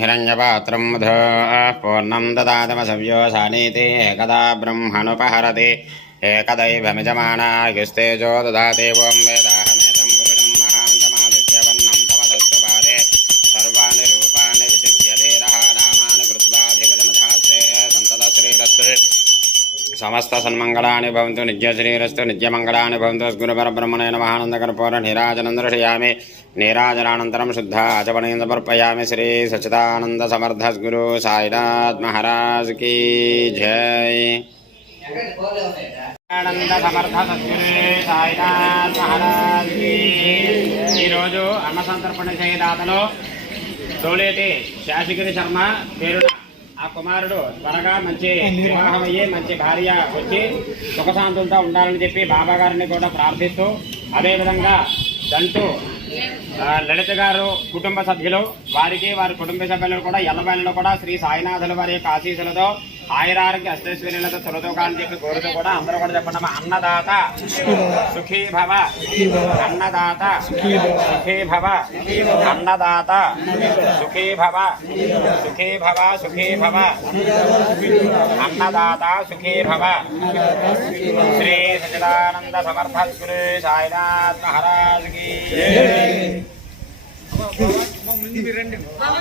हिरण्यपात्रं वध पूर्णं ददातमसव्योऽसानीति एकदा ब्रह्मणुपहरति एकदैवमिजमानायुस्तेजो ददाति ॐ वेदाहमे। సమస్త సన్మంగళాని భవంతు నిత్యశ్రీరస్తు నిత్యమంగళాని భవంతు గురుపరబ్రహ్మణే నమానందకర్పూర నీరాజనందర్శయామి నీరాజనానంతరం శుద్ధ ఆచమణీయం సమర్పయామి శ్రీ సచిదానంద సమర్థ గురు సాయినాథ్ మహారాజ్ కీ జై. ఆనంద సమర్థ సాయినాథ్ మహారాజ్ ఈరోజు అన్న సంతర్పణ చేయదాతలో తోలేటి శాసగిరి శర్మ పేరున ఆ కుమారుడు త్వరగా మంచి వివాహం అయ్యి మంచి భార్య వచ్చి సుఖశాంతులతో ఉండాలని చెప్పి బాబా గారిని కూడా ప్రార్థిస్తూ అదేవిధంగా దంటూ లలిత గారు కుటుంబ సభ్యులు వారికి వారి కుటుంబ సభ్యులు కూడా ఎల్లబెల్లలో కూడా శ్రీ సాయినాథుల వారి యొక్క ఆశీస్సులతో ఆయురారోగ్య అష్టైశ్వర్యులతో తొలతో చెప్పి కోరుతూ కూడా అందరూ కూడా చెప్పండి. అన్నదాత. సుఖీ భవ అన్నదాత. సుఖీ భవ అన్నదాత. సుఖీ భవ సుఖీ భవ సుఖీ భవ అన్నదాత సుఖీ భవ శ్రీ సచిదానంద సమర్థ గురు సాయినాథ్ మహారాజ్ की బాబా,